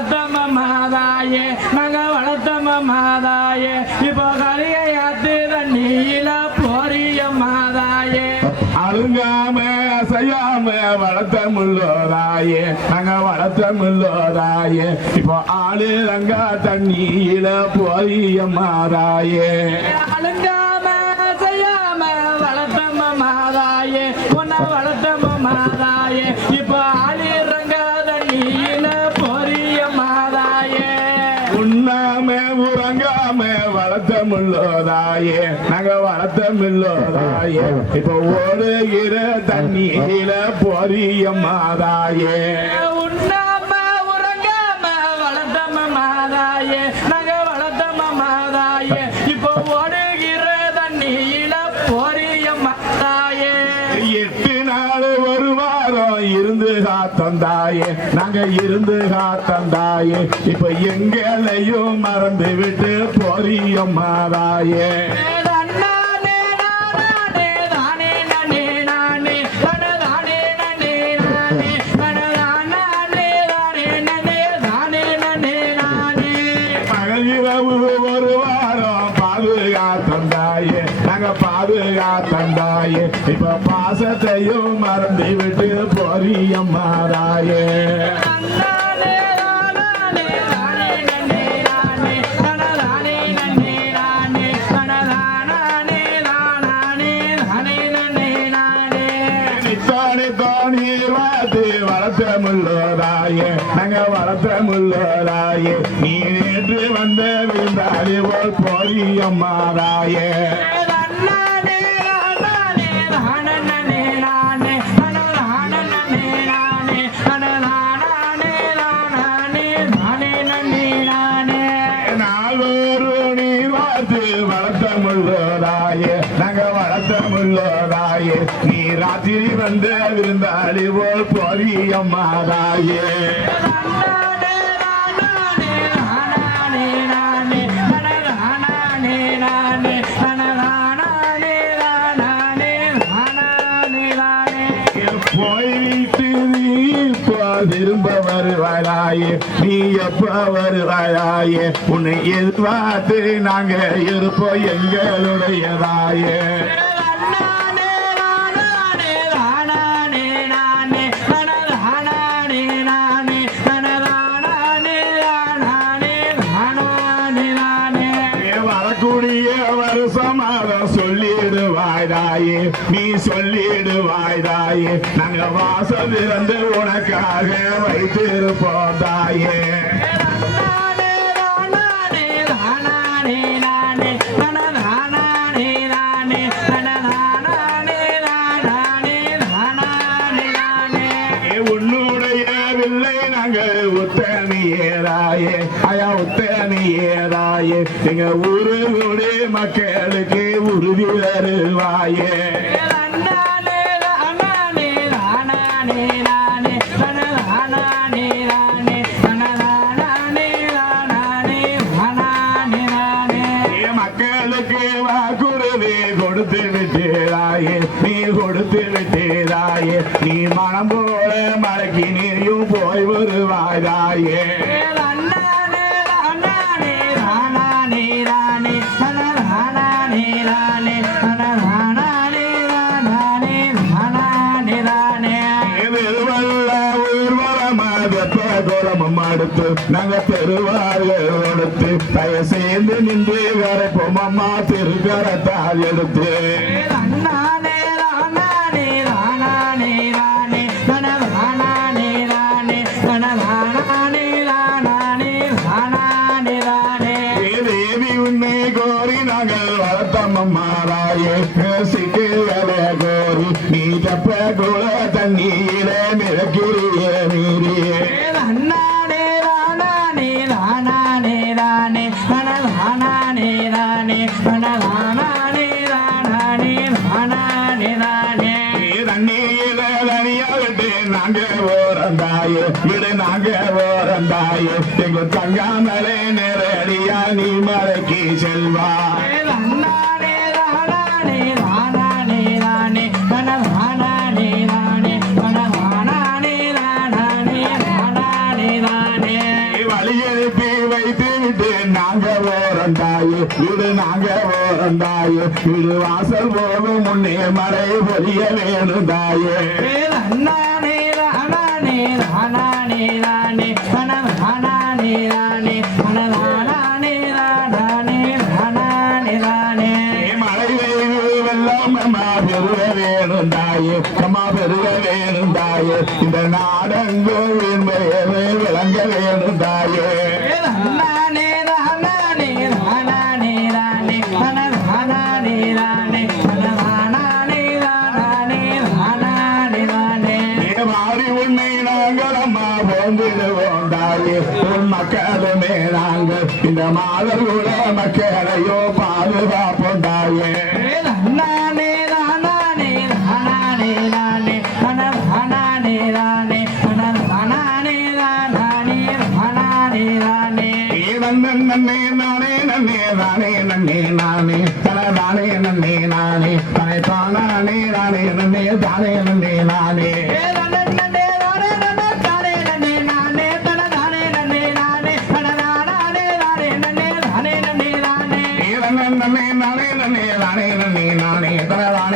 வளர்த்தம மாதாயே நாங்க வளர்த்தம மாதாயே இப்போ கலியை ஆத்து தண்ணியில போறிய மாதாயே. அழுங்காம அசையாம வளர்த்த முள்ளோராயே நாங்க வளர்த்த முள்ளோராயே இப்போ ஆளு ரங்கா தண்ணியில போறிய மாறாயே அழுங்காம செய்யாம வளர்த்தம மாதாயே உன்னை வளர்த்தம மாதாயே முள்ளோராயே இப்போ ஓடுகிற தண்ணியில போறிய மாறாயே உண்ணாம உறங்காம வளர்த்தம மாதாயே நாங்க வளர்த்தம மாதாயே இப்போ ஓடுகிற தண்ணியில போறிய மாதாயே எட்டு நாள் ஒரு வாரம் இருந்து காத்தந்தாயே. நாங்க இருந்து காத்தந்தாயே. இப்ப எங்களையும் மறந்து விட்டு போறியும் மாறாயே தண்டாயே இப்ப பாசத்தையும் மறந்து விட்டு பொரியம் மாறாயே முள்ளோராயே நாங்க வளர்த்த முள்ளோராயே நீ நேற்று வந்த விருந்தாளி போல் பொரியம் மாறாயே நாங்கள் வளர்த்தம் உள்ளோராயே நாங்க வளர்த்தம் உள்ளோராயே நீ ராத்திரி வந்த விருந்தாளி போல் பொறியம்மாராயே நீ எப்ப வருவாயே உன்னை எதிர்பார்த்து நாங்க இருப்போம் எங்களுடையதாயே. வரக்கூடிய வருஷமாக சொல்லிடுவாய்தாயே நீ சொல்லிடுவாய்தாயே நாங்க வாசல் இருந்து உனக்காக வைத்திருப்போம் தாயே. ஏ உன்னுடைய வில்லை நாங்க உத்தமியராயே ஐயா உத்தமியராயே எங்க ஊருடைய மக்களுக்கு உறுதி தருவாயே. மக்களுக்கு வாக்குறுதி கொடுத்து விட்டேராயே நீ கொடுத்து விட்டேராயே நீ மனம் போல மலைக்கு நீயும் போய் வருவாயாயே. கோலமும் அடுத்து நாங்க பெருவார்கள் கொடுத்து தய சேர்ந்து நின்று கரைப்போம் அம்மா திருக்கரத்தால் எடுத்து. நாங்கள் வளர்த்தம்மாராயே சிக்கு வேலை கோரி நீ தப்ப குல தண்ணீர மிளக்கிறிய நாங்க ஓரந்தாயே விடு நாங்க ஓரந்தாயே. எங்க தங்காமலே நேரடியா நீ மலைக்கு செல்வா வழி எழுப்பி வைத்து வீடு நாங்க ஓரந்தாயே வீடு நாங்க ஓரந்தாயே. வீடு வாசல் போகும் முன்னே மறை பொரிய வேணும் தாயே அண்ணானே ராணானே ராணானே ராணே. கணவன் ராணானே ராணே. ராணானே ராணானே ராணானே ராணே. மழை இந்த நாடெங்கும் விளங்க வேணும் கூட மக்களையோ பாதுகாப்போம் தாயே நானே நானே நானே நானே நானே நானே நானே நானே நானே. நானே நன்னே நன்னே நானே நன்னே நானே நன்னே நானே தன நானே நன்னே நானே தனை தானே நானே நன்னே தானே நன்னே நானே.